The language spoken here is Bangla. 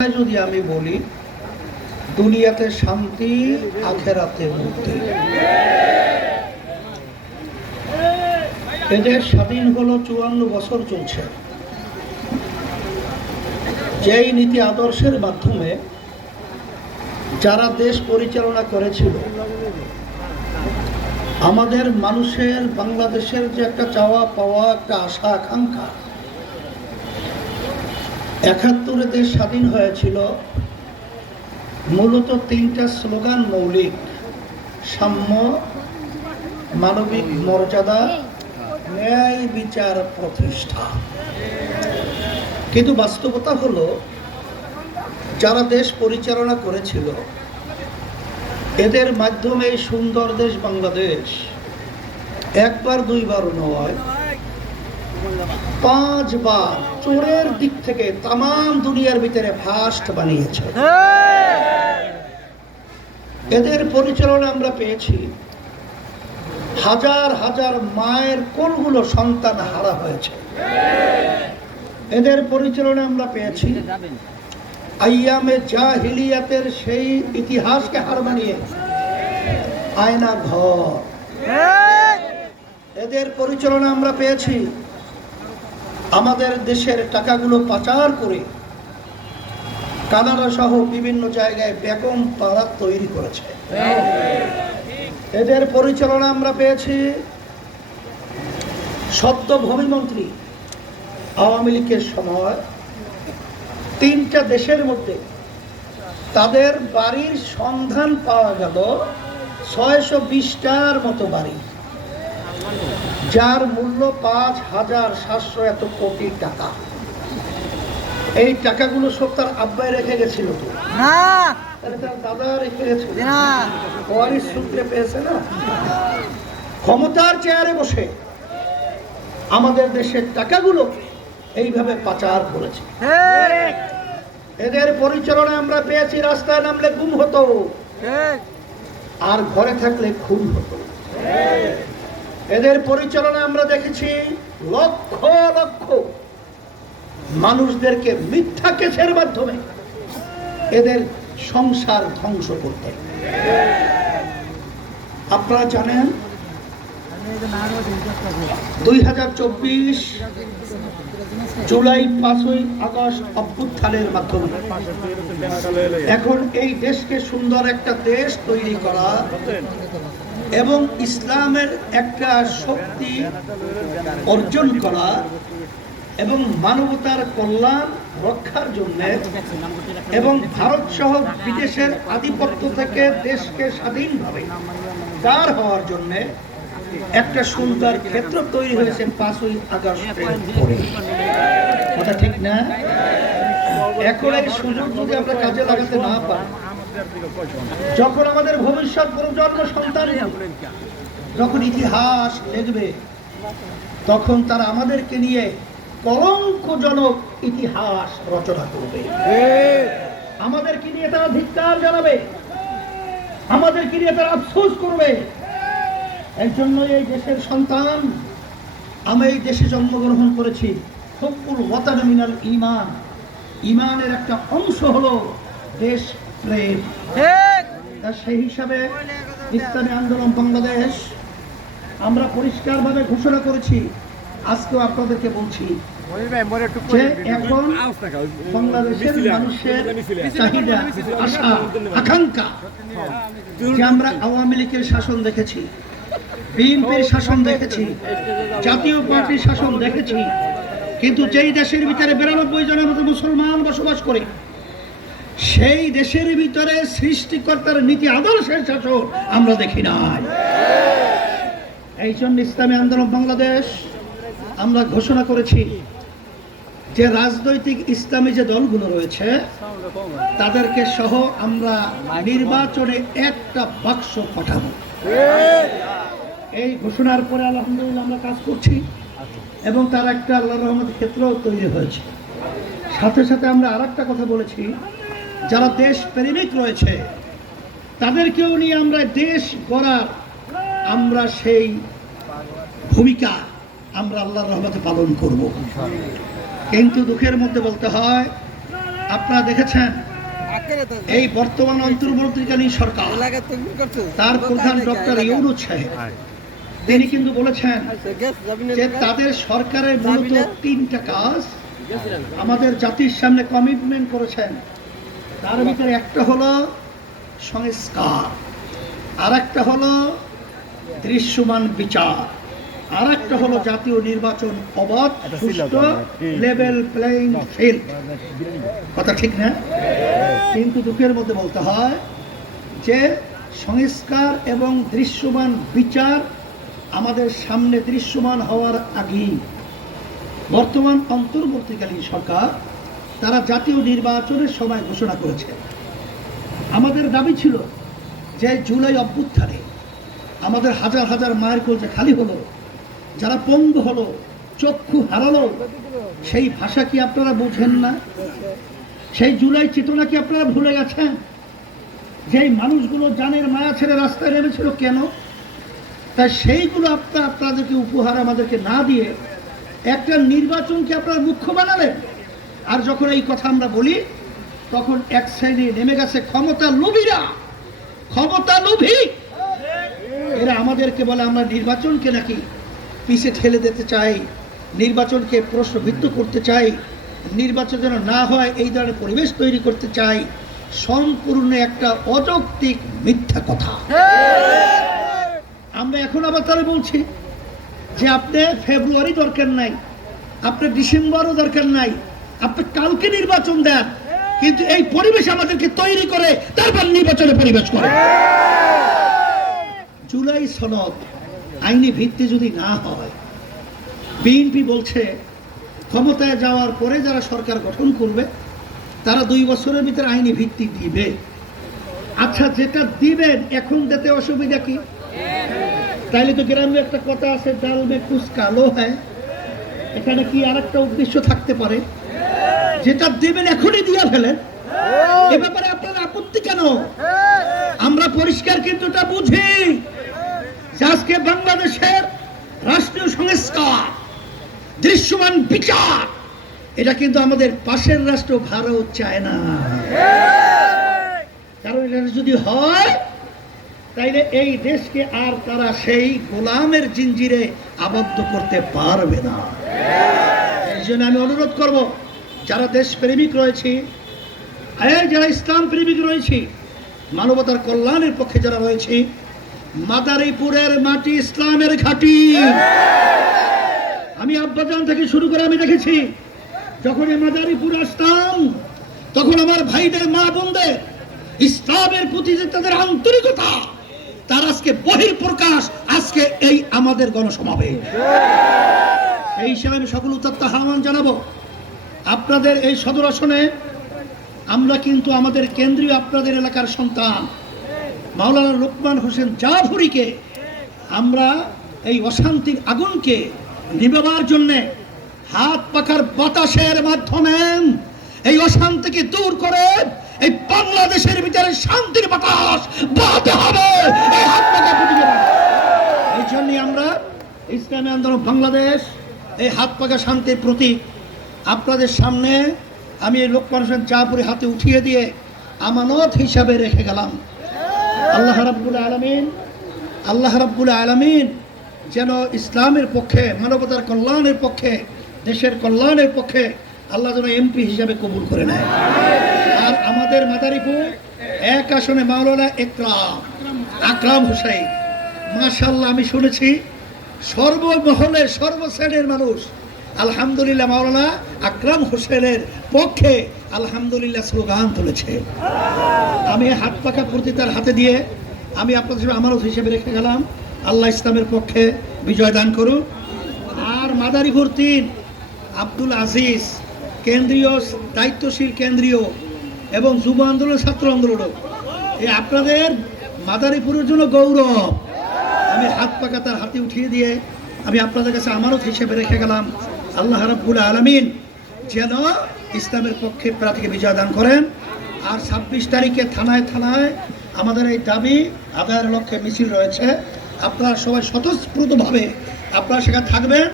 যদি আমি বলি, দুনিয়াতে শান্তি, আখেরাতে মুক্তি। এদের স্বাধীন হলো চুয়ান্ন বছর চলছে। যেই নীতি আদর্শের মাধ্যমে যারা দেশ পরিচালনা করেছিল, আমাদের মানুষের বাংলাদেশের যে একটা চাওয়া পাওয়া, একটা আশা, আকাঙ্ক্ষা একাত্তরে দেশ স্বাধীন হয়েছিল মূলত তিনটা স্লোগান মৌলিক। সাম্য, মানবিক মর্যাদা, ন্যায় বিচার প্রতিষ্ঠা। কিন্তু বাস্তবতা হলো, যারা দেশ পরিচালনা করেছিল, এদের মাধ্যমে সুন্দর দেশ বাংলাদেশ একবার, দুইবার নয় পাঁচবার চোরের দিক থেকে তাম দুনিয়ার ভিতরে বানিয়েছে। এদের পরিচালনা আমরা পেয়েছি। হাজার হাজার মায়ের কোনগুলো সন্তান হারা হয়েছে। এদের পরিচালনা আমরা পেয়েছি। আইয়ামে জাহিলিয়াতের সেই ইতিহাসকে হার মানিয়ে আয়না ঘর। এদের পরিচালনা আমরা পেয়েছি। আমাদের দেশের টাকাগুলো পাচার করে কানাডা সহ বিভিন্ন জায়গায় বেগম পাড়া তৈরি করেছে। এদের পরিচালনা আমরা পেয়েছি সদ্য ভূমিমন্ত্রী আওয়ামী লীগের সময়। তিনটা দেশের মধ্যে তাদের বাড়ির সন্ধান পাওয়া গেল ছয়শো বিশটার মতো বাড়ি। যার মূল্য পাঁচ হাজার সাতশো এত কোটি টাকা। এই টাকাগুলো সব তার আব্বাই রেখে গেছিল তো। দাদা রেখে গেছিল। ওয়ারিস সূত্রে পেয়েছে না? ক্ষমতার চেয়ারে বসে আমাদের দেশের টাকাগুলো এইভাবে পাচার করেছে। এদের পরিচালনা আমরা পেয়েছি রাস্তায় নামলে গুম হতো। আর ঘরে থাকলে খুন হতো। এদের পরিচালনা আমরা দেখেছি লক্ষ লক্ষ মানুষদেরকে মিথ্যা কেসের মাধ্যমে এদের সংসার ধ্বংস করতে। আপনারা জানেন দুই হাজার চব্বিশ জুলাই পাঁচই আগস্ট অভ্যুত্থানের মাধ্যমে এখন এই দেশকে সুন্দর একটা দেশ তৈরি করা এবং ইসলামের একটা শক্তি অর্জন করা এবং মানবতার কল্যাণ রক্ষার জন্য এবং ভারত সহ বিদেশের আধিপত্য থেকে দেশকে স্বাধীনভাবে দাঁড় হওয়ার জন্য একটা সুন্দর ক্ষেত্র তৈরি হয়েছে পাঁচই আগস্টের কথা ঠিক না? এখন এই সুযোগ যদি আমরা কাজে লাগাতে না পারি যখন আমাদের ভবিষ্যৎ প্রজন্ম সন্তান যখন ইতিহাস লিখবে, তখন তারা আমাদেরকে নিয়ে কলঙ্কজনক ইতিহাস রচনা করবে। আমাদেরকে নিয়ে তারা ধিক্কার জানাবে। আমাদেরকে নিয়ে তারা আফসোস করবে। এর জন্য এই দেশের সন্তান, আমি এই দেশে জন্মগ্রহণ করেছি। হকুল ওয়াতান ইমান। ইমানের একটা অংশ হলো দেশ প্রেম সেই হিসাবে ইসলামী আন্দোলন বাংলাদেশ আমরা পরিষ্কারভাবে ঘোষণা করেছি। আজকেও আপনাদেরকে বলছি এখন বাংলাদেশের মানুষের চাহিদা আশা আকাঙ্ক্ষা যে আমরা আওয়ামী লীগের শাসন দেখেছি বিএনপির শাসন দেখেছি জাতীয় পার্টির শাসন দেখেছি কিন্তু যেই দেশের ভিতরে বিরানব্বই জনের মতো মুসলমান বসবাস করে সেই দেশের ভিতরে সৃষ্টিকর্তার নীতি আদর্শের শাসন আমরা দেখি নাই। এই জন্য ইসলামী আন্দোলন বাংলাদেশ আমরা ঘোষণা করেছি যে রাজনৈতিক ইসলামী যে দলগুলো রয়েছে, তাদেরকে সহ আমরা নির্বাচনে একটা বাক্স পাঠাবো। এই ঘোষণার পরে আলহামদুলিল্লাহ আমরা কাজ করছি এবং তার একটা আল্লাহ রহমত ক্ষেত্রও তৈরি হয়েছে। সাথে সাথে আমরা আর কথা বলেছি যারা দেশ প্রেমিক রয়েছে, তাদেরকেও নিয়ে আমরা দেশ গড়ার আমরা সেই ভূমিকা আমরা আল্লাহর রহমতে পালন করব। কিন্তু দুঃখের মধ্যে বলতে হয়, আপনারা দেখেছেন, এই বর্তমান অন্তর্বর্তীকালীন সরকার, তার প্রধান ডক্টর ইউনুস সাহেব, তিনি কিন্তু বলেছেন যে তাদের সরকারের মূলত তিনটা কাজ আমাদের জাতির সামনে কমিটমেন্ট করেছেন। তার ভিতরে একটা হলো সংস্কার আর একটা হলো দৃশ্যমান বিচার আর একটা হলো জাতীয় নির্বাচন অবাধ সুষ্ঠু লেভেল প্লেইং ফিল্ড কথা ঠিক না? কিন্তু দুঃখের মধ্যে বলতে হয় যে সংস্কার এবং দৃশ্যমান বিচার আমাদের সামনে দৃশ্যমান হওয়ার আগেই বর্তমান অন্তর্বর্তীকালীন সরকার তারা জাতীয় নির্বাচনের সময় ঘোষণা করেছে। আমাদের দাবি ছিল যে জুলাই অভ্যুত্থানে আমাদের হাজার হাজার মায়ের কোলটা খালি হলো, যারা পঙ্গু হলো, চক্ষু হারালো, সেই ভাষা কি আপনারা বুঝেন না? সেই জুলাই চেতনা কি আপনারা ভুলে গেছেন? যেই মানুষগুলো জানের মায়া ছেড়ে রাস্তায় নেমেছিল কেন? তাই সেইগুলো আপনার আপনাদেরকে উপহার আমাদেরকে না দিয়ে একটা নির্বাচনকে আপনারা মুখ্য বানালেন? আর যখন এই কথা আমরা বলি, তখন এক শ্রেণি নেমে গেছে, ক্ষমতা লোভীরা। ক্ষমতা লোভী। এরা আমাদেরকে বলে, আমরা নির্বাচনকে নাকি পিছে ঠেলে দিতে চাই, নির্বাচনকে প্রশ্নবিদ্ধ করতে চাই, নির্বাচন যেন না হয়, এই ধরনের পরিবেশ তৈরি করতে চাই। সম্পূর্ণ একটা অযৌক্তিক মিথ্যা কথা। আমরা এখন আবার তাহলে বলছি যে আপনি ফেব্রুয়ারি দরকার নাই, আপনার ডিসেম্বরও দরকার নাই আপনি কালকে নির্বাচন দেন। কিন্তু এই পরিবেশ আমাদেরকে তৈরি করে তারপর নির্বাচনে পরিবেশ করে। জুলাই সনদ আইনি ভিত্তি যদি না হয়, বিএনপি বলছে ক্ষমতায় যাওয়ার পরে যারা সরকার গঠন করবে, তারা দুই বছরের ভিতরে আইনি ভিত্তি দিবে। আচ্ছা যেটা দিবেন, এখন দিতে অসুবিধা কি? তাইলে তো গ্রামে একটা কথা আছে, ডাল মে কুচ কালো এখানে কি আর একটা উদ্দেশ্য থাকতে পারে? যেটা দেবেন এখনই দিয়ে ফেলেন। এ ব্যাপারে আপনার আপত্তি কেন? আমরা পরিষ্কার কিন্তু এটা বুঝি। আজকে বাংলাদেশের রাষ্ট্রীয় সংস্কার দৃশ্যমান বিচার এটা কিন্তু আমাদের পাশের রাষ্ট্র ভারত চায় না। কারণ এটা যদি হয় তাইলে এই দেশকে আর তারা সেই গোলামের জিঞ্জিরে আবদ্ধ করতে পারবে না। এই জন্য আমি অনুরোধ করব যারা দেশ প্রেমিক রয়েছে যারা ইসলাম প্রেমিক রয়েছে, মানবতার কল্যাণের পক্ষে যারা রয়েছে, মাদারীপুরের মাটি ইসলামের ঘাঁটি। আমি আব্বাজান থেকে শুরু করে আমি দেখেছি যখন মাদারীপুর আসতাম, তখন আমার ভাইদের মা বোনদের ইসলামের প্রতি যে তাদের আন্তরিকতা, তার আজকে বহির প্রকাশ আজকে এই আমাদের গণসমাবেশ। এই হিসাবে আমি সকল উত্তপ্ত আহ্বান জানাব। আপনাদের এই সদর আসনে আমরা কিন্তু আমাদের কেন্দ্রীয় আপনাদের এলাকার সন্তান, মাওলানা লোকমান হোসেন জাফরিকে আমরা এই অশান্তির আগুনকে নিবেবার জন্যে হাত পাখার বাতাসের মাধ্যমে এই অশান্তিকে দূর করে এই বাংলাদেশের ভিতরে শান্তির বাতাস বাড়াতে হবে। এই হাত পাখা প্রতিযোগিতা এই জন্যই আমরা ইসলামী আন্দোলন বাংলাদেশ এই হাত পাকা শান্তির প্রতীক আপনাদের সামনে আমি এই লোকমান হোসেন চাপুরি হাতে উঠিয়ে দিয়ে আমানত হিসাবে রেখে গেলাম। আল্লাহ রাব্বুল আলমিন, আল্লাহ রাব্বুল আলমিন যেন ইসলামের পক্ষে, মানবতার কল্যাণের পক্ষে, দেশের কল্যাণের পক্ষে আল্লাহ যেন এমপি হিসাবে কবুল করে নেয়। আর আমাদের মাদারীপুর এক আসনে মাওলানা একরাম, আকরাম হুসাইন। মাশাল্লাহ আমি শুনেছি সর্বমহলে সর্বশ্রেণীর মানুষ আলহামদুলিল্লাহ মাওলানা আকরাম হোসেনের পক্ষে আলহামদুলিল্লাহ স্লোগান তুলেছে। আমি হাত পাখা প্রতি তার হাতে দিয়ে আমি আপনাদের হিসেবে আমানত হিসেবে রেখে গেলাম। আল্লাহ ইসলামের পক্ষে বিজয় দান করুন আর মাদারীপুর তিন, আব্দুল আজিজ, কেন্দ্রীয় দায়িত্বশীল কেন্দ্রীয় এবং যুব আন্দোলন ছাত্র আন্দোলন এই আপনাদের মাদারীপুরের জন্য গৌরব। আমি হাত পাকা তার হাতে উঠিয়ে দিয়ে আমি আপনাদের কাছে আমানত হিসেবে রেখে গেলাম। আল্লাহ রাব্বুল আলমিন যেন ইসলামের পক্ষে প্রার্থীকে বিজয় দান করেন। আর ছাব্বিশ তারিখে থানায় থানায় আমাদের এই দাবি আদায়ের লক্ষ্যে মিছিল রয়েছে। আপনারা সবাই স্বতঃস্ফূর্তভাবে আপনারা সেখানে থাকবেন।